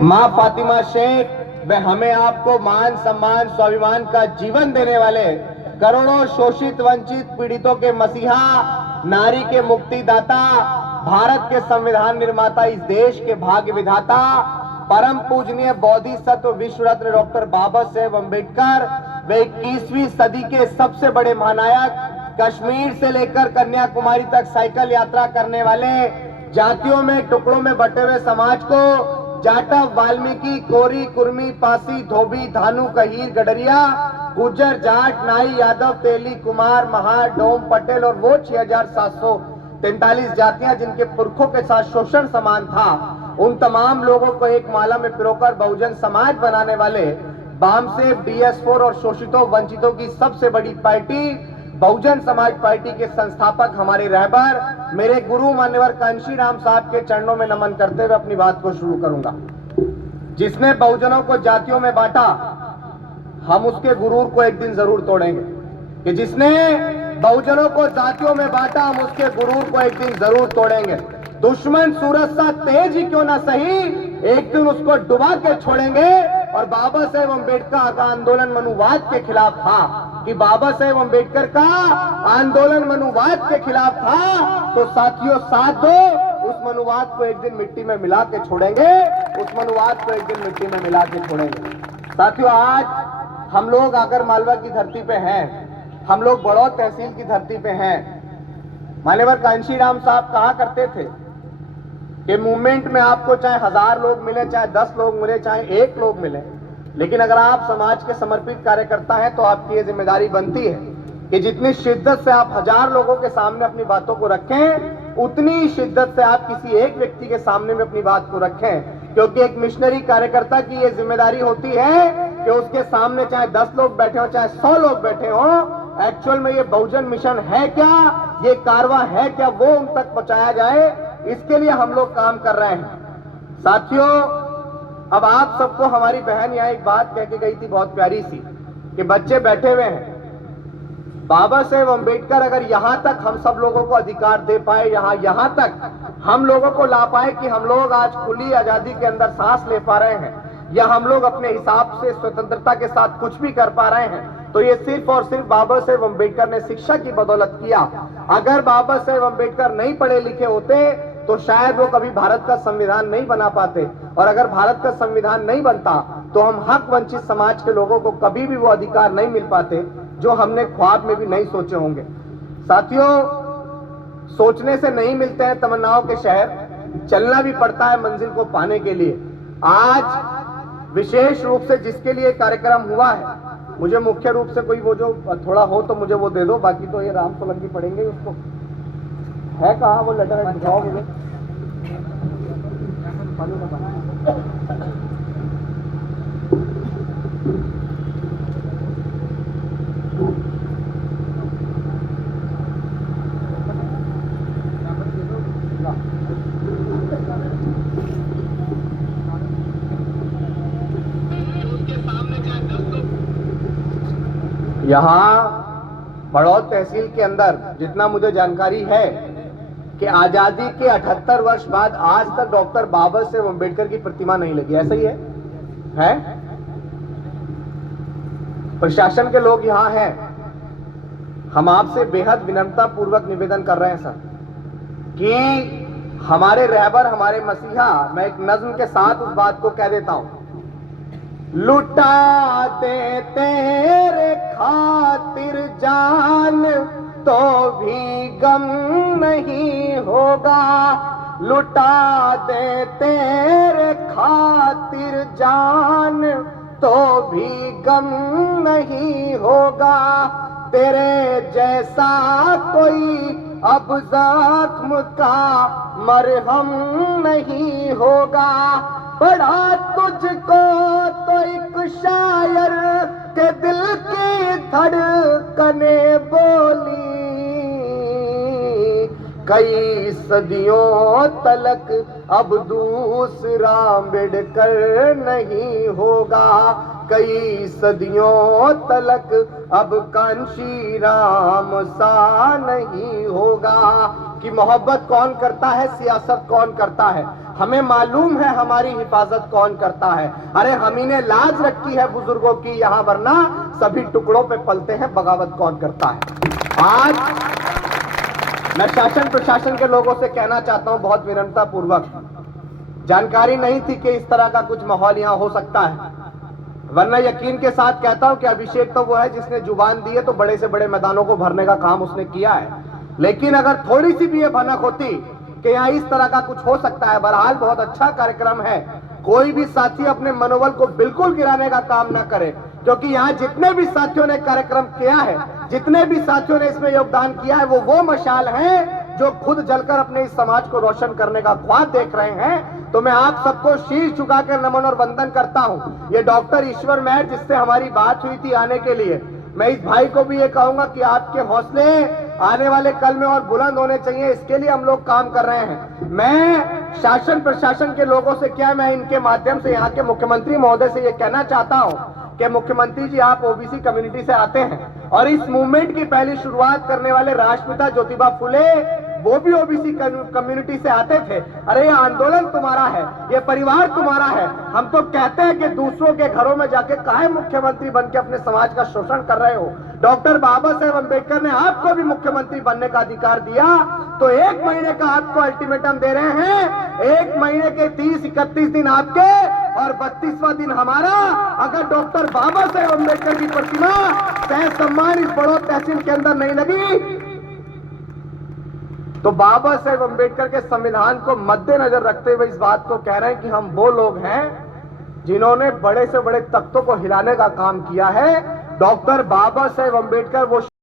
माँ फातिमा शेख वे हमें आपको मान सम्मान स्वाभिमान का जीवन देने वाले करोड़ों शोषित वंचित पीड़ितों के मसीहा, नारी के मुक्तिदाता, भारत के संविधान निर्माता, इस देश के भाग्य विधाता, परम पूजनीय बोधिसत्व विश्व रत्न डॉक्टर बाबा साहेब अम्बेडकर वे 21वीं सदी के सबसे बड़े महानायक, कश्मीर से लेकर कन्याकुमारी तक साइकिल यात्रा करने वाले, जातियों में टुकड़ों में बटे हुए समाज को जाटव, वाल्मीकि, कोरी, कुर्मी, पासी, धोबी, धानु, कहीर, गडरिया, गुज्जर, जाट, नाई, यादव, तेली, कुमार, महार, डोम, पटेल और वो 6743 जातियां जिनके पुरखों के साथ शोषण समान था, उन तमाम लोगों को एक माला में पिरोकर बहुजन समाज बनाने वाले बामसेब, DS4 और शोषितों वंचितों की सबसे बड़ी पार्टी बहुजन समाज पार्टी के संस्थापक हमारे रहबर मेरे गुरु मान्यवर कांशीराम साहब के चरणों में नमन करते हुए अपनी बात को शुरू करूंगा। जिसने बहुजनों को जातियों में बांटा, हम उसके गुरूर को एक दिन जरूर तोड़ेंगे। कि जिसने बहुजनों को जातियों में बांटा, हम उसके गुरूर को एक दिन जरूर तोड़ेंगे। दुश्मन सूरज सा तेज ही क्यों ना सही, एक दिन उसको डुबा के छोड़ेंगे। और बाबा साहेब अम्बेडकर का आंदोलन मनुवाद के खिलाफ था, कि बाबा साहेब अम्बेडकर का आंदोलन मनुवाद के खिलाफ था। तो साथियों साथ दो, उस मनुवाद को एक दिन मिट्टी में मिला के छोड़ेंगे, उस मनुवाद को एक दिन मिट्टी में मिला के छोड़ेंगे। साथियों, आज हम लोग आगर मालवा की धरती पे हैं, हम लोग बड़ौद तहसील की धरती पे हैं। मान्यवर कांशीराम साहब कहा करते थे कि मूवमेंट में आपको चाहे 1000 लोग मिले, चाहे 10 लोग मिले, चाहे 1 लोग मिले, लेकिन अगर आप समाज के समर्पित कार्यकर्ता हैं तो आपकी ये जिम्मेदारी बनती है कि जितनी शिद्दत से आप 1000 लोगों के सामने अपनी बातों को रखें, उतनी शिद्दत से आप किसी एक व्यक्ति के सामने में अपनी बात को रखें। क्योंकि एक मिशनरी कार्यकर्ता की ये जिम्मेदारी होती है कि उसके सामने चाहे 10 लोग बैठे हो, चाहे 100 लोग बैठे हो, एक्चुअल में ये बहुजन मिशन है क्या, ये कारवां है क्या, वो उन तक पहुंचाया जाए, इसके लिए हम लोग काम कर रहे हैं। साथियों, अब आप सबको हमारी बहन यहाँ एक बात कह के गई थी बहुत प्यारी सी, कि बच्चे बैठे हुए हैं, बाबा साहेब अम्बेडकर अगर यहाँ तक हम सब लोगों को अधिकार दे पाए, यहाँ तक हम लोगों को ला पाए कि हम लोग आज खुली आजादी के अंदर सांस ले पा रहे हैं, या हम लोग अपने हिसाब से स्वतंत्रता के साथ कुछ भी कर पा रहे हैं, तो ये सिर्फ और सिर्फ बाबा साहेब अम्बेडकर ने शिक्षा की बदौलत किया। अगर बाबा साहेब अम्बेडकर नहीं पढ़े लिखे होते तो शायद वो कभी भारत का संविधान नहीं बना पाते, और अगर भारत का संविधान नहीं बनता तो हम हक वंचित समाज के लोगों को कभी भी वो अधिकार नहीं मिल पाते जो हमने ख्वाब में भी नहीं सोचे होंगे। साथियों, सोचने से नहीं मिलते हैं तमन्नाओं के शहर, चलना भी पड़ता है मंजिल को पाने के लिए। आज विशेष रूप से जिसके लिए कार्यक्रम हुआ है, मुझे मुख्य रूप से कोई वो जो थोड़ा हो तो मुझे वो दे दो, बाकी तो ये राम सोलंकी पढ़ेंगे। उसको है कहाँ वो लेटर, दिखाओ मुझे। यहाँ बड़ौद तहसील के अंदर जितना मुझे जानकारी है कि आजादी के 78 वर्ष बाद आज तक डॉक्टर बाबा साहेब अम्बेडकर की प्रतिमा नहीं लगी, ऐसा ही है? प्रशासन के लोग यहाँ हैं, हम आपसे बेहद विनम्रता पूर्वक निवेदन कर रहे हैं सर कि हमारे रहबर, हमारे मसीहा, मैं एक नज्म के साथ उस बात को कह देता हूं, लुटा दे तेरे खातिर जान तो भी गम नहीं होगा, लुटा दे तेरे खातिर जान तो भी गम नहीं होगा, तेरे जैसा कोई अब जख्म का मरहम नहीं होगा, पढ़ा तुझको तो एक शायर के दिल की धड़कने बोली, कई सदियों तलक अब दूसरा अम्बेडकर नहीं होगा, कई सदियों तलक अब कांशीराम सा नहीं होगा। कि मोहब्बत कौन करता है, सियासत कौन करता है। हमें मालूम है हमारी हिफाजत कौन करता है। अरे हम ही ने लाज रखी है बुजुर्गों की यहाँ, वरना सभी टुकड़ों पे पलते हैं, बगावत कौन करता है। आज मैं शासन प्रशासन के लोगों से कहना चाहता हूं बहुत विनम्रता पूर्वक, जानकारी नहीं थी कि इस तरह का कुछ माहौल यहां हो सकता है, वरना यकीन के साथ कहता हूं कि अभिषेक तो वो है जिसने जुबान दी है, तो बड़े से बड़े मैदानों को भरने का काम उसने किया है। लेकिन अगर थोड़ी सी भी ये भनक होती कि यहाँ इस तरह का कुछ हो सकता है, बहरहाल बहुत अच्छा कार्यक्रम है, कोई भी साथी अपने मनोबल को बिल्कुल गिराने का काम ना करे, क्योंकि यहाँ जितने भी साथियों ने कार्यक्रम किया है, जितने भी साथियों ने इसमें योगदान किया है, वो मशाल हैं जो खुद जलकर अपने इस समाज को रोशन करने का ख्वाब देख रहे हैं। तो मैं आप सबको शीश झुकाकर नमन और वंदन करता हूं। ये डॉक्टर ईश्वर मेहर जिससे हमारी बात हुई थी आने के लिए, मैं इस भाई को भी ये कहूंगा कि आपके हौसले आने वाले कल में और बुलंद होने चाहिए, इसके लिए हम लोग काम कर रहे हैं। मैं शासन प्रशासन के लोगों से क्या, मैं इनके माध्यम से यहाँ के मुख्यमंत्री महोदय से ये कहना चाहता हूँ कि मुख्यमंत्री जी आप ओबीसी कम्युनिटी से आते हैं और इस मूवमेंट की पहली शुरुआत करने वाले राष्ट्रपिता ज्योतिबा फुले वो भी ओबीसी कम्युनिटी से आते थे। अरे ये आंदोलन तुम्हारा है, ये परिवार तुम्हारा है। हम तो कहते हैं कि दूसरों के घरों में जाके काहे मुख्यमंत्री बन के अपने समाज का शोषण कर रहे हो। डॉक्टर बाबा साहेब अम्बेडकर ने आपको भी मुख्यमंत्री बनने का अधिकार दिया, तो 1 महीने का आपको अल्टीमेटम दे रहे हैं। 1 महीने के 30-31 दिन आपके और 32वां दिन हमारा। अगर डॉक्टर बाबा साहेब अम्बेडकर की प्रतिमा सह सम्मान इस बड़ौद तहसील के अंदर नहीं लगी, तो बाबा साहेब अम्बेडकर के संविधान को मद्देनजर रखते हुए इस बात को कह रहे हैं कि हम वो लोग हैं जिन्होंने बड़े से बड़े तख्तों को हिलाने का काम किया है। डॉक्टर बाबा साहेब अम्बेडकर वो